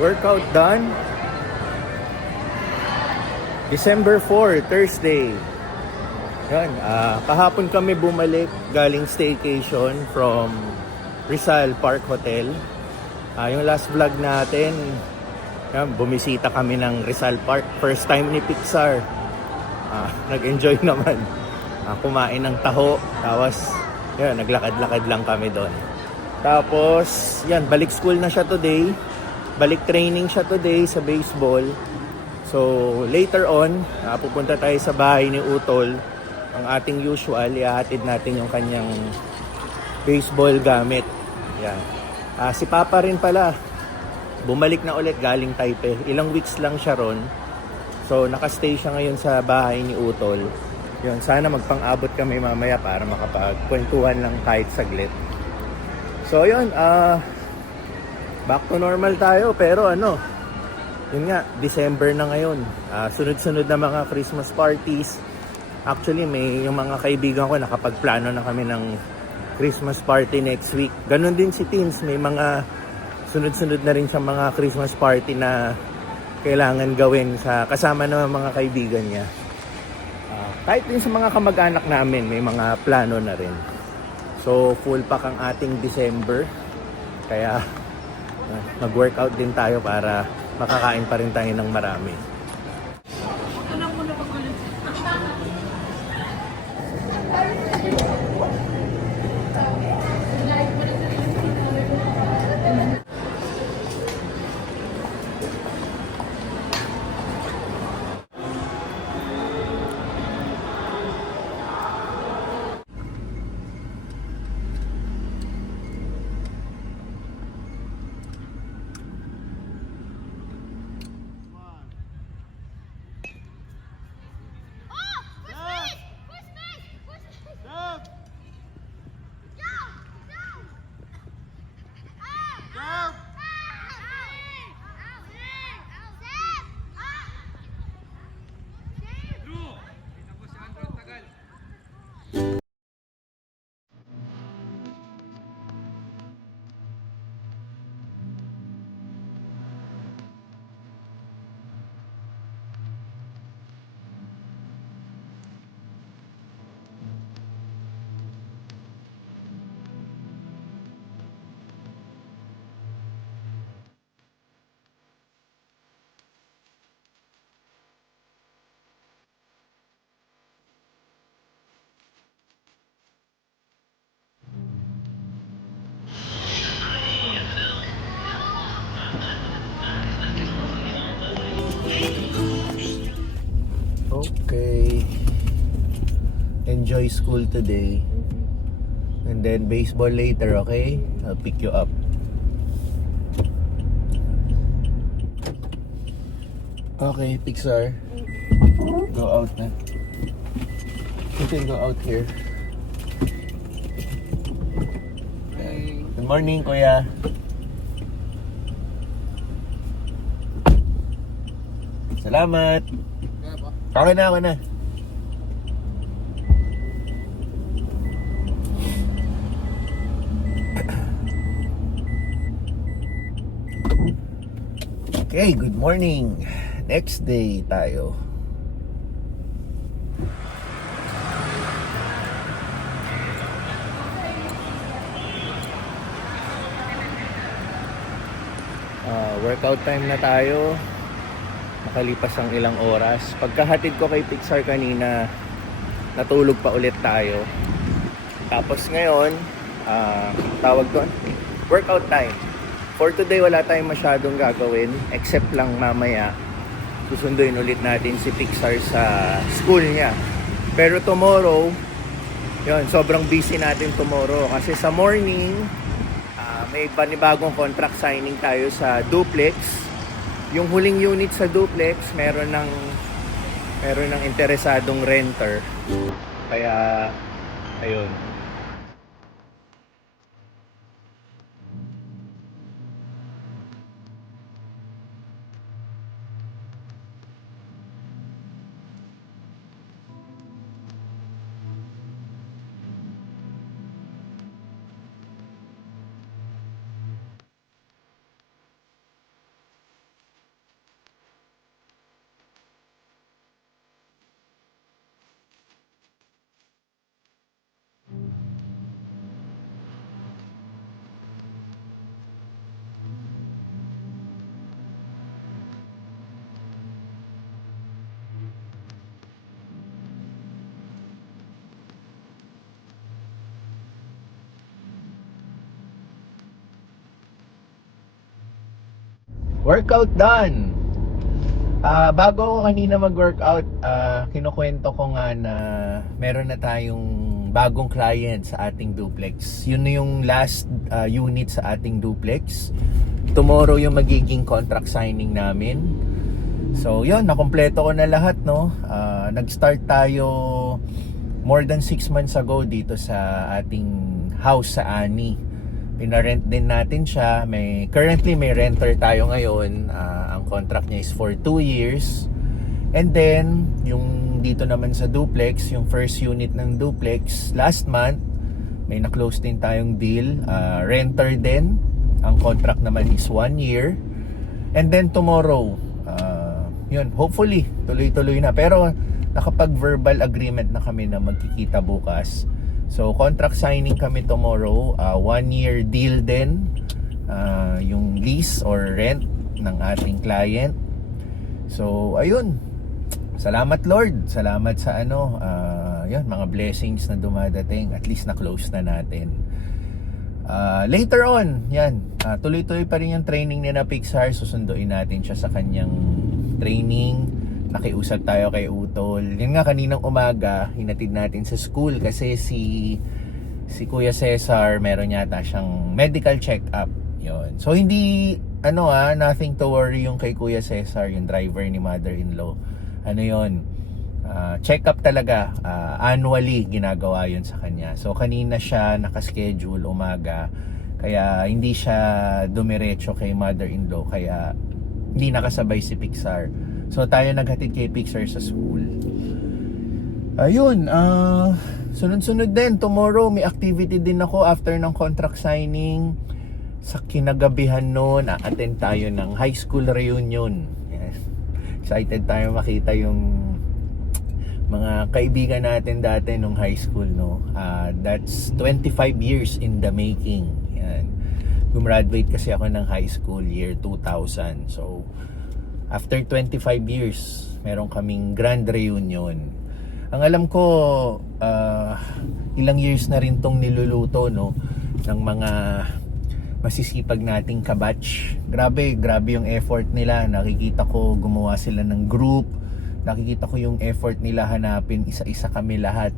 Workout done. December 4, Thursday. Yan, kahapon kami bumalik galing staycation from Rizal Park Hotel. Yung last vlog natin, yan, bumisita kami ng Rizal Park. First time ni Pixar. Nag-enjoy naman. Kumain ng taho. Tapos, yan, naglakad-lakad lang kami doon. Tapos, yan, balik school na siya today. Balik training siya today sa baseball. So, later on, pupunta tayo sa bahay ni Utol. Ang ating usual, ihahatid natin yung kanyang baseball gamit. Yan. Si Papa rin pala, bumalik na ulit galing Taipei. Ilang weeks lang siya ron. So, nakastay siya ngayon sa bahay ni Utol. Yun, sana magpang-abot kami mamaya para makapagkwentuhan lang kahit saglit. So, yun, back to normal tayo. Pero yun nga, December na ngayon. Sunod-sunod na mga Christmas parties. Actually, may yung mga kaibigan ko nakapagplano na kami ng Christmas party next week. Ganon din si Teens. May mga sunod-sunod na rin sa mga Christmas party na kailangan gawin sa kasama ng mga kaibigan niya. Kahit din sa mga kamag-anak namin, may mga plano na rin. So, full pack ang ating December. Kaya, mag-workout din tayo para makakain pa rin tayo ng marami. Okay. Enjoy school today. And then baseball later, okay? I'll pick you up. Okay, Pixar. Go out na. You can go out here. Good morning, Kuya. Salamat. Okay na, ako na. Okay, good morning. Next day tayo. Workout time na tayo. Makalipas ang ilang oras. Pagkahatid ko kay Pixar kanina, natulog pa ulit tayo. Tapos ngayon, tawag doon, workout time. For today, wala tayong masyadong gagawin, except lang mamaya, susunduin ulit natin si Pixar sa school niya. Pero tomorrow, yun, sobrang busy natin tomorrow. Kasi sa morning, may panibagong contract signing tayo sa Duplex. Yung huling unit sa Duplex, meron ng interesadong renter. Kaya, ayun. Workout done! Bago ako kanina mag-workout, kinukwento ko nga na meron na tayong bagong client sa ating duplex. Yun na yung last unit sa ating duplex. Tomorrow yung magiging contract signing namin. So yun, nakompleto ko na lahat, no? Nag-start tayo more than 6 months ago dito sa ating house sa Ani. Pinarent din natin siya. Currently may renter tayo ngayon. Ang contract niya is for 2 years. And then, yung dito naman sa duplex, yung first unit ng duplex, last month, may na-close din tayong deal. Renter din. Ang contract naman is 1 year. And then tomorrow, yun, hopefully, tuloy-tuloy na. Pero, nakapag-verbal agreement na kami na magkikita bukas. So, contract signing kami tomorrow. 1 year deal din. Yung lease or rent ng ating client. So, ayun. Salamat Lord. Salamat sa yan, mga blessings na dumadating. At least na-close na natin. Later on, yan. Tuloy-tuloy pa rin yung training ni na Pixar. Susunduin natin siya sa kanyang training. Nakiusap tayo kay Utol. Yun nga, kaninang umaga, hinatid natin sa school kasi si Kuya Cesar, meron yata siyang medical check-up. Yun. So, hindi, nothing to worry yung kay Kuya Cesar, yung driver ni mother-in-law. Yun, check-up talaga. Annually, ginagawa yun sa kanya. So, kanina siya nakaschedule umaga. Kaya, hindi siya dumiretso kay mother-in-law. Kaya, hindi nakasabay si Pixar. So tayo naghatid kay Pixar sa school. Ayun, sunod-sunod din. Tomorrow may activity din ako after ng contract signing. Sa kinagabihan noon, attend tayo ng high school reunion. Yes. Excited tayo makita yung mga kaibigan natin dati nung high school, no? That's 25 years in the making. Yan. Gumraduate kasi ako ng high school year 2000. So after 25 years, meron kaming grand reunion. Ang alam ko, ilang years na rin tong niluluto, no? Ng mga masisipag nating kabatch. Grabe yung effort nila. Nakikita ko gumawa sila ng group. Nakikita ko yung effort nila hanapin isa-isa kami lahat.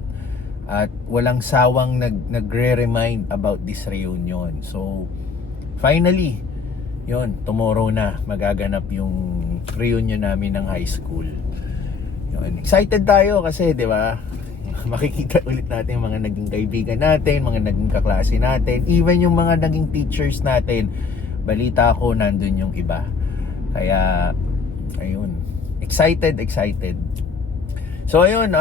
At walang sawang nagre-remind about this reunion. So, finally, yun, tomorrow na magaganap yung reunion namin ng high school. Yun, excited tayo kasi, di ba? Makikita ulit natin yung mga naging kaibigan natin, mga naging kaklase natin, even yung mga naging teachers natin. Balita ko, nandun yung iba. Kaya, ayun, excited. So, ayun,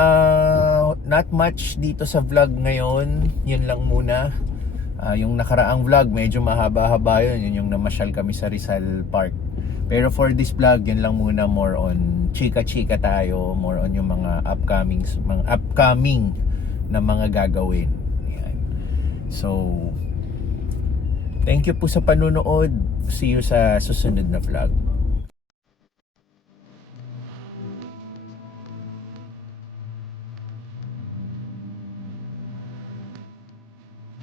not much dito sa vlog ngayon. Yun lang muna. Yung nakaraang vlog, medyo mahaba-haba yun yung namasyal kami sa Rizal Park. Pero for this vlog, yun lang muna, more on chika-chika tayo, more on yung mga upcoming na mga gagawin. Ayan. So, thank you po sa panunood. See you sa susunod na vlog.